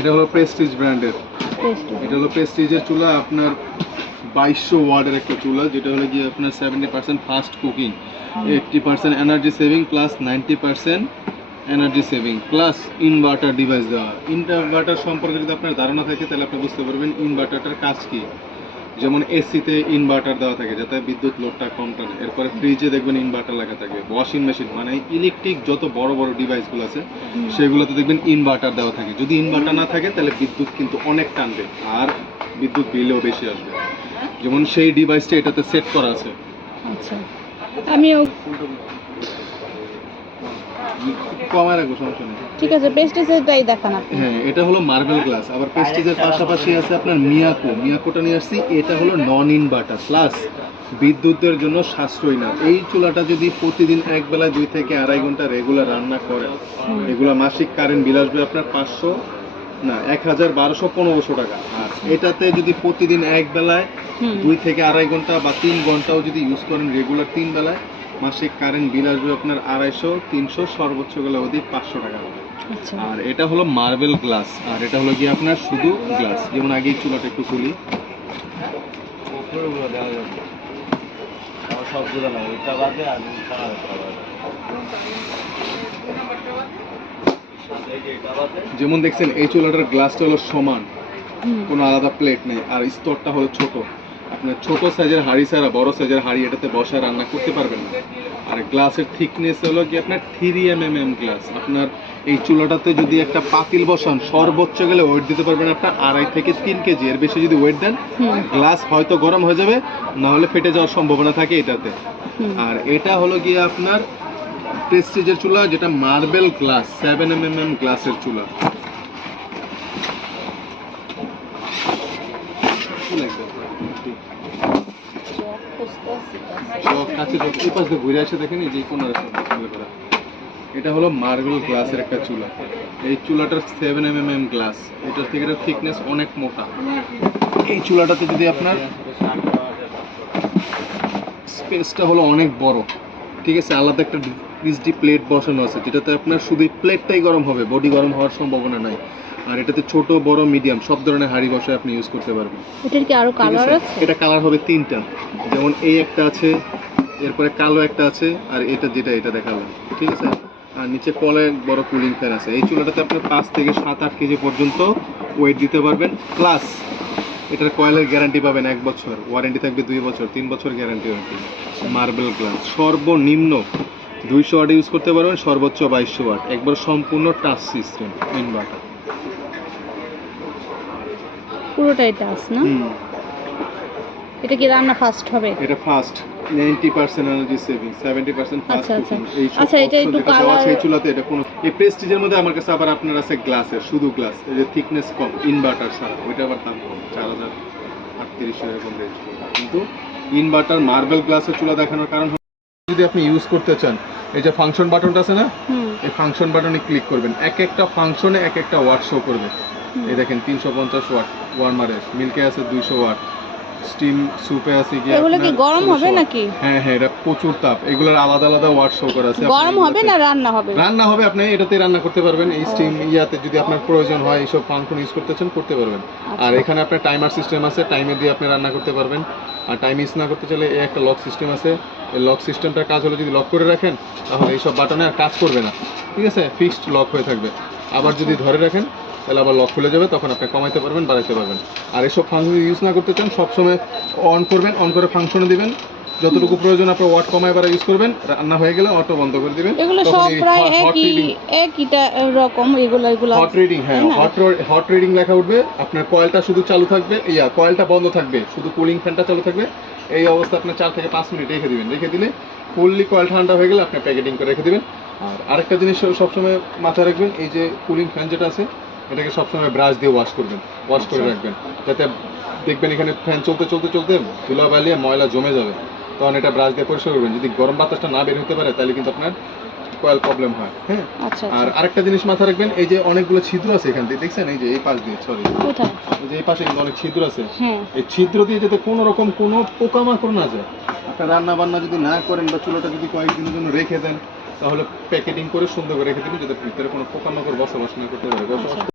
এটা হলো প্রেস্টিজ ব্র্যান্ডের। প্রেস্টিজ। এটা হলো প্রেস্টিজের চুলা, আপনার 2200 ওয়াটের একটা চুলা, যেটা হলো গিয়ে আপনার 70% fast cooking, 80% energy saving plus 90% energy saving plus inverter device দেওয়া। ইনভার্টার সম্পর্কে যদি আপনার ধারণা থাকে তাহলে আপনি বুঝতে পারবেন ইনভার্টারটার কাজ কী। যেমন এসিতে ইনভার্টার দেওয়া থাকে যাতে বিদ্যুৎ লোডটা কম টানে, এরপরে ফ্রিজে দেখবেন ইনভার্টার লাগা থাকে, ওয়াশিং মেশিন মানে ইলেকট্রিক যত বড় বড় ডিভাইসগুলো আছে সেগুলোতে দেখবেন ইনভার্টার দেওয়া থাকে। যদি ইনভার্টার না থাকে তাহলে বিদ্যুৎ কিন্তু অনেক টানবে আর বিদ্যুৎ বিলও বেশি আসবে। যেমন সেই ডিভাইসটা এটাতে সেট করা আছে। আচ্ছা, আমিও কমায় রাখবো, সমস্যা নেই। ঠিক আছে, প্রেস্টিজেরটাই দেখান আপনি। হ্যাঁ, এটা হলো মার্বেল গ্লাস। আবার প্রেস্টিজের পাশাপাশি আছে আপনার মিয়াকোটা নিয়ে আসছি। এটা হলো নন ইনভার্টার প্লাস বিদ্যুতের জন্য সাশ্রয়ী না। এই চুলাটা যদি প্রতিদিন এক বেলায় 2 থেকে আড়াই ঘন্টা রেগুলার রান্না করেন, এগুলা মাসিক কারেন্ট বিল আসবে আপনার 121500 টাকা। আর এটাতে যদি প্রতিদিন এক বেলায় 2 থেকে আড়াই ঘন্টা বা 3 ঘন্টাও যদি ইউজ করেন রেগুলার 3 বেলায়, মাসিক কারেন্ট বিল আসবে আপনার 250, 300, সর্বোচ্চ গেলে অধিক 500 টাকা হবে। আর এটা হলো মার্বেল গ্লাস, আর এটা হলো কি আপনার শুধু গ্লাস। যেমন আগে চুলাটা একটু খুলি, যেমন দেখছেন এই চুলাটার গ্লাসটা হলো সমান, কোনো আলাদা প্লেট নেই, আর স্তরটা হলো ছোট। আপনার ছোট সাইজের হাঁড়ি ছাড়া বড় সাইজের হাঁড়ি এটাতে বসায় রান্না করতে পারবেন না। আর গ্লাসের থিকনেস হলো কি আপনার 3mm গ্লাস। আপনার এই চুলাটাতে যদি একটা পাতিল বসান সর্বোচ্চ গেলে ওয়েট দিতে পারবেন আপনার 2.5 থেকে 3 কেজি। এর বেশি যদি ওয়েট দেন গ্লাস হয়তো গরম হয়ে যাবে, না হলে ফেটে যাওয়ার সম্ভাবনা থাকে এটাতে। আর এটা হলো গিয়ে আপনার প্রেস্টিজের চুলা, যেটা মার্বেল গ্লাস 7mm গ্লাসের চুলা। এটা হলো মার্বেল গ্লাসের একটা চুলা। এই চুলাটার 7mm গ্লাস, এটার থেকে থিকনেস অনেক মোটা। এই চুলাটাতে যদি আপনার স্পেসটা হলো অনেক বড়, ঠিক আছে, আলাদা একটা ডিসডি প্লেট বসানো আছে, যেটাতে আপনার শুধু প্লেটটাই গরম হবে, বডি গরম হওয়ার সম্ভাবনা নাই। আর এটাতে ছোট বড় মিডিয়াম সব ধরনের হাঁড়ি বসায় আপনি ইউজ করতে পারবেন। এটার কি আরো কালার আছে? এটা কালার হবে 3টা, যেমন এই একটা আছে, এরপরে কালো একটা আছে, আর এটা যেটা এটা দেখালাম, ঠিক আছে। আর নিচে কলে বড় কুলিং ফ্যান আছে। এই চুলাটাতে আপনি 5 থেকে 7-8 কেজি পর্যন্ত ওয়েট দিতে পারবেন। প্লাস এটার কয়েলের গ্যারান্টি পাবেন 1 বছর, ওয়ারেন্টি থাকবে 2 বছর, 3 বছর গ্যারান্টি ওয়ারেন্টি। মার্বেল গ্লাস সর্বনিম্ন 200 ওয়াট ইউজ করতে পারবেন, সর্বোচ্চ 2200 ওয়াট, একবার সম্পূর্ণ টাচ সিস্টেম ইনভার্টার। পুরোটাই টাচ না? এটা কি রান্না ফাস্ট হবে? এটা fast, 90% energy saving, 70% fast cooking. আচ্ছা, এটা একটু কালার এই চুলাতে এটা কোনো এই প্রেস্টিজের মধ্যে আমার কাছে আবার আপনার আছে গ্লাসের, শুধু গ্লাস, এই যে থিকনেস কম, ইনভার্টার ছাড়া, ওইটা আবার দাম কম, 4038 এরকম রেঞ্জ। কিন্তু ইনভার্টার মার্বেল গ্লাসের চুলা দেখানোর কারণ যদি আপনি ইউজ করতে চান, এই যে ফাংশন বাটনটা আছে না, এই ফাংশন বাটনে ক্লিক করবেন, এক একটা ফাংশনে এক একটা ওয়াট শো করবে। এই দেখেন 350 ওয়াট ওয়ার্মারে, মিল্কে আছে 200 ওয়াট, স্টিম সুপে আছে কি। এগুলো কি গরম হবে নাকি? হ্যাঁ, এটা প্রচুর তাপ, এগুলোর আলাদা আলাদা ওয়াট শো করা আছে। গরম হবে না রান্না হবে? রান্না হবে, আপনি এটাতে রান্না করতে পারবেন। এই স্টিম ইয়াতে যদি আপনার প্রয়োজন হয় এইসব ফাংশন ইউজ করতে চান করতে পারবেন। আর এখানে আপনার টাইমার সিস্টেম আছে, টাইমে দিয়ে আপনি রান্না করতে পারবেন। আর টাইম ইউজ না করতে চাইলে এই একটা লক সিস্টেম আছে। এই লক সিস্টেমটার কাজ হলো যদি লক করে রাখেন তাহলে এইসব বাটনে আর কাজ করবে না, ঠিক আছে, ফিক্সড লক হয়ে থাকবে। আবার যদি ধরে রাখেন তাহলে আবার লক খুলে যাবে, তখন আপনি কমাইতে পারবেন, বাড়াইতে পারবেন। আর এইসব ফাংশন ইউজ না করতে চান সবসময় অন করবেন, অন করে ফাংশনে দিবেন, যতটুকু প্রয়োজন আপনি ওয়াট কমায় বাড়া ইউজ করবেন, রান্না হয়ে গেলে অটো বন্ধ করে দিবেন। এগুলো সব প্রায় একইটা রকম। এগুলো হট রিডিং, হ্যাঁ, হট রিডিং লেখা উঠবে। আপনার কয়েলটা শুধু চালু থাকবে, কয়েলটা বন্ধ থাকবে, শুধু কুলিং ফ্যানটা চালু থাকবে। এই অবস্থা আপনি 4 থেকে 5 মিনিট রেখে দিবেন। রেখে দিলে ফুললি কয়েল ঠান্ডা হয়ে গেলে আপনি প্যাকেটিং করে রেখে দিবেন। আর আরেকটা জিনিস সবসময় মাথায় রাখবেন, এই যে কুলিং ফ্যান যেটা আছে এটাকে সবসময় ব্রাশ দিয়ে ওয়াশ করবেন, ওয়াশ করে রাখবেন, যাতে দেখবেন এখানে ফ্যান চলতে চলতে চলতে ধুলাবালি ময়লা জমে যাবে, তখন এটা ব্রাশ দিয়ে পরিষ্কার করবেন। যদি গরম বাতাসটা না বের হতে পারে তাহলে কিন্তু আপনার কয়েল প্রবলেম হয়। হ্যাঁ, আর আরেকটা জিনিস মাথায় রাখবেন, এই যে অনেকগুলো ছিদ্র আছে এখান দিয়ে, দেখছেন এই যে এই পাশ দিয়ে, সরি এই যে এই পাশে কিন্তু অনেক ছিদ্র আছে। এই ছিদ্র দিয়ে যাতে কোনো রকম কোনো পোকামাকড় না যায়। আপনার রান্না বান্না যদি না করেন বা চুলাটা যদি কয়েকদিনের জন্য রেখে দেন তাহলে প্যাকেটিং করে সুন্দর করে রেখে দিবেন, যাতে ভিতরে কোনো পোকামাকড় বসবাস না করতে পারে।